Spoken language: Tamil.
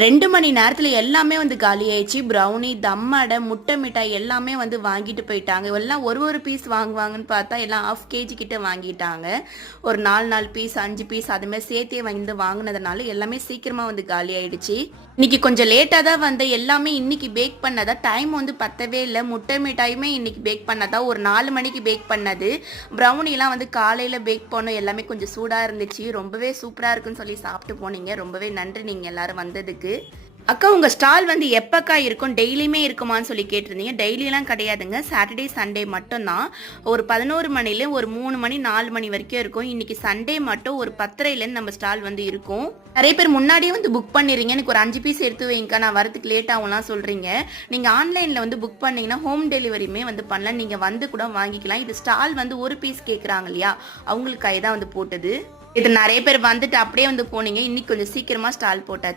2 மணி நேரத்துல எல்லாமே வந்து காலியாயிடுச்சு. ப்ரௌனி, தம் அடை, முட்டை மிட்டாய் எல்லாமே வந்து வாங்கிட்டு போயிட்டாங்க. எல்லாம் ஒரு பீஸ் வாங்குவாங்கன்னு பார்த்தா எல்லாம் 1/2 கேஜி கிட்ட வாங்கிட்டாங்க. ஒரு 4 பீஸ், 5 பீஸ் அது மாரி சேர்த்தே வந்து வாங்குனதுனால எல்லாமே சீக்கிரமா வந்து காலியாயிடுச்சு. இன்னைக்கு கொஞ்சம் லேட்டா தான் வந்து எல்லாமே இன்னைக்கு பேக் பண்ணதா. டைம் வந்து பத்தவே இல்ல. முட்டை மிட்டாயுமே இன்னைக்கு பேக் பண்ணதா. ஒரு 4 மணிக்கு பேக் பண்ணது. ப்ரௌனிலாம் வந்து காலையில பேக் பண்ணோம். எல்லாமே கொஞ்சம் சூடா இருந்துச்சு. ரொம்பவே சூப்பரா இருக்குன்னு சொல்லி சாப்பிட்டு போனீங்க. ரொம்பவே நன்றி நீங்க எல்லாரும் வந்ததுக்கு. அக்கா உங்க ஸ்டால் வந்து எப்பக்கா இருக்கும்? டெய்லியுமே இருக்குமான்னு சொல்லி கேட்டிருந்தீங்க. டெய்லியெல்லாம் கிடையாதுங்க. சாட்டர்டே சண்டே மட்டும்தான். ஒரு 11 மணில ஒரு 3 மணி 4 மணி வரைக்கும் இருக்கும். இன்னைக்கு சண்டே மட்டும் ஒரு 10:30லேருந்து நம்ம ஸ்டால் வந்து இருக்கும். நிறைய பேர் முன்னாடியே வந்து புக் பண்ணிடுறீங்க. எனக்கு ஒரு 5 பீஸ் எடுத்து வைங்கக்கா, நான் வரதுக்கு லேட் ஆகும்லாம் சொல்றீங்க. நீங்க ஆன்லைன்ல வந்து புக் பண்ணீங்கன்னா ஹோம் டெலிவரியுமே வந்து பண்ணலாம். நீங்க வந்து கூட வாங்கிக்கலாம். இது ஸ்டால் வந்து ஒரு பீஸ் கேட்குறாங்க இல்லையா, அவங்களுக்காக தான் வந்து போட்டது. இது நிறைய பேர் வந்துட்டு அப்படியே வந்து போனீங்க. இன்னைக்கு கொஞ்சம் சீக்கிரமா ஸ்டால் போட்டாச்சு.